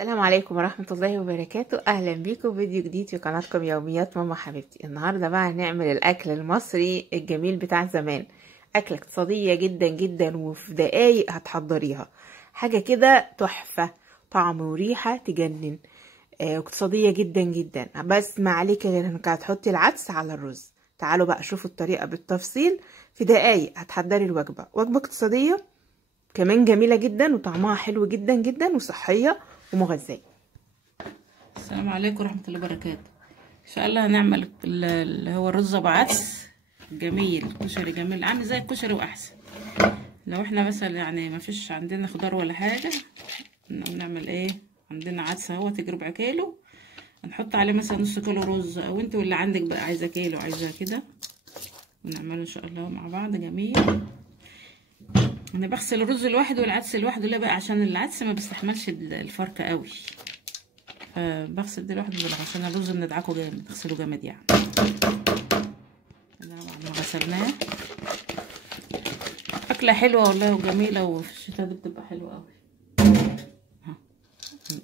السلام عليكم ورحمة الله وبركاته. أهلا بيكم فيديو جديد في قناتكم يوميات ماما حبيبتي. النهاردة بقى هنعمل الأكل المصري الجميل بتاع زمان، أكلة اقتصادية جدا جدا وفي دقايق هتحضريها. حاجة كده تحفة، طعم وريحة تجنن، اقتصادية جدا جدا. بس ما عليك غير انك هتحطي العدس على الرز. تعالوا بقى شوفوا الطريقة بالتفصيل. في دقايق هتحضري الوجبة، وجبة اقتصادية كمان جميلة جدا وطعمها حلو جدا جدا وصحية ومغذية. السلام عليكم ورحمة الله وبركاته. ان شاء الله هنعمل اللي هو الرز ابو عدس جميل، كشري جميل عامل زي الكشري واحسن. لو احنا مثلا يعني ما فيش عندنا خضار ولا حاجة، نعمل ايه؟ عندنا عدس اهوت ربع كيلو، هنحط عليه مثلا نص كيلو رز، او انت واللي عندك بقى عايزة كيلو عايزة كده، ونعمله ان شاء الله مع بعض جميل. انا بغسل الرز لوحده والعدس لوحده، ليه بقى؟ عشان العدس ما بيستحملش الفركة قوي، فبغسل ده لوحده عشان الرز بندعكه جامد، نغسله جامد يعني. بعد ما غسلناه اكله حلوه والله وجميله، وفي الشتاء دي بتبقى حلوه قوي.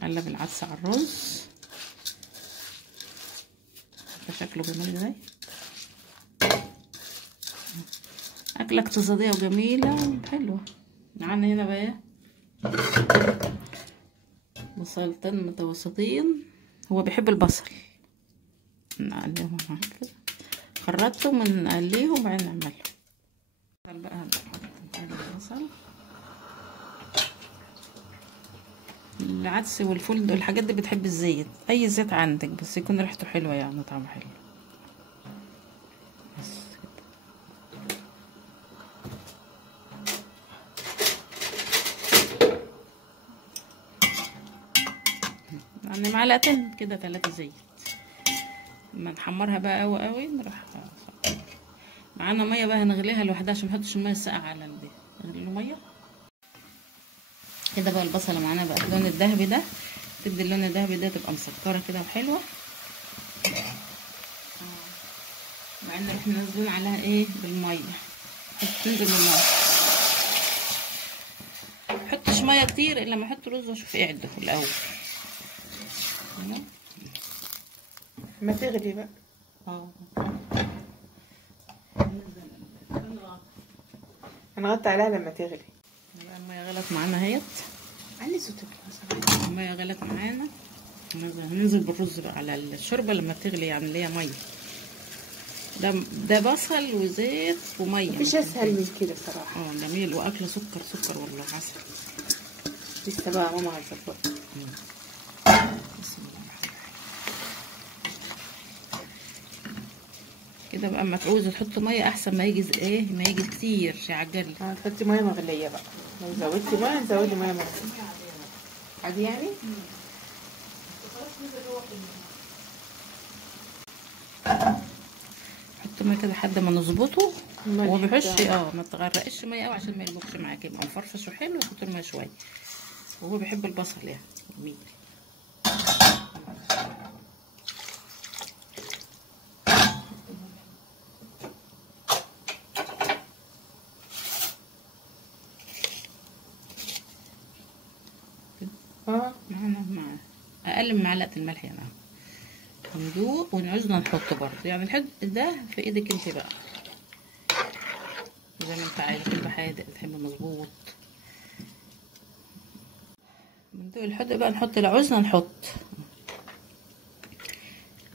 نقلب العدس على الرز، ده شكله جميل ازاي. اكله اقتصاديه وجميله حلوه. معانا هنا بقى بصلتين متوسطين، هو بيحب البصل، نقليهم كده، خرطتهم ونقليهم وبعدين نعملهم. بقى نقلب البصل، العدس والفول والحاجات دي بتحب الزيت، اي زيت عندك بس يكون ريحته حلوه يعني طعمه حلو. بس يعني معلقتين كده 3 زيت. لما نحمرها بقى قوي قوي نروح معانا ميه بقى هنغليها لوحدها عشان محطش الميه الساقعه على دي، نغلي له ميه كده. بقى البصله معانا بقى اللون الذهبي ده، تدي اللون الذهبي ده تبقى مسكره كده وحلوه. مع ان احنا نازلين عليها ايه بالميه، تنزل بالميه، محطش ميه كتير الا لما احط رز واشوف اعده الاول ما تغلي بقى. هنغطي عليها لما تغلي. الميه غلت معانا اهيت، علي صوتك. الميه غلت معانا، هننزل بالرز بقى على الشوربه لما تغلي، يعني اللي هي ميه. ده بصل وزيت وميه، مفيش اسهل من كده صراحه. جميل، واكله سكر سكر والله عسل. لسه بقى ماما هتظبطها. كده بقى اما تعوزي تحطي ميه احسن ما يجي ايه، ما يجي كتير يعجل. هتحطي ميه مغليه بقى، لو زودتي ميه نزودي ميه مغليه عادي يعني. حطي ميه كده لحد ما نظبطه، هو بيحش ما تغرقش ميه قوي عشان ما يلبكش معاكي، يبقى مفرفش وحلو. حطي الميه شويه، وهو بيحب البصل يعني جميل. معانا اقل من معلقه الملح يعني، ندوق ونعوزنا نحط برضه يعني. الحد ده في ايدك انت بقى، زي ما انت عايزه، تحب حادق تحب مظبوط. ندوق الحد بقى، نحط العوزنا نحط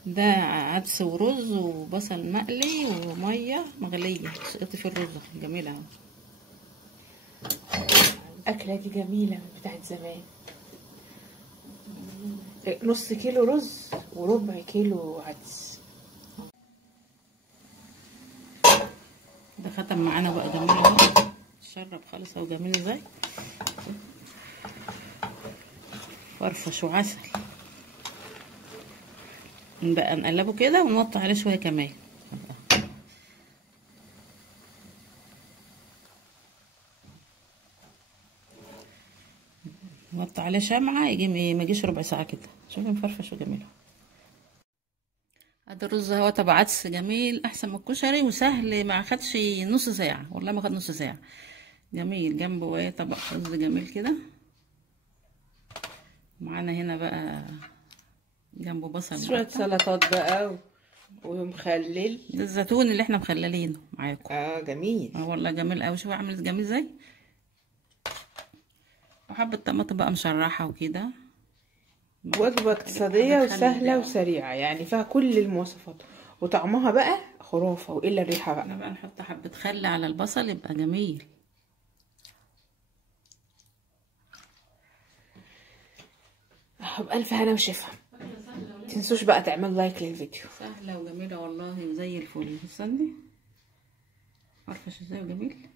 ده عدس ورز وبصل مقلي وميه مغليه، سقطي في الرز جميله اهو. الاكله دي جميله بتاعت زمان. نص كيلو رز وربع كيلو عدس. ده ختم معانا بقى جميل اهو، شرب خالص اهو جميل ازاي، فرفش وعسل. بقى نقلبه كده ونوطي عليه شويه كمان، نوطي عليه شمعه يجي ما يجيش ربع ساعه كده. شوفي مفرفش وجميل. هذا الرز اهو تبع عدس جميل، احسن من الكشري وسهل، ما خدش نص ساعه والله، ما خد نص ساعه. جميل جنبه ايه طبق رز جميل كده، معانا هنا بقى جنبه بصل شويه مقطع. سلطات بقى ومخلل. ده الزيتون اللي احنا مخللينه معاكم. جميل. والله جميل قوي. شوفوا عامل جميل ازاي. وحبه طماطم بقى مشرحه وكده. وجبه اقتصاديه وسهله وسريعه، يعني فيها كل المواصفات وطعمها بقى خرافه، والا الريحه بقى. احنا بقى نحط حبه خل على البصل يبقى جميل. بألف هنا وشفا. متنسوش بقى تعملوا لايك للفيديو. سهله وجميله والله وزي الفل. استني، عارفه ازاي وجميل.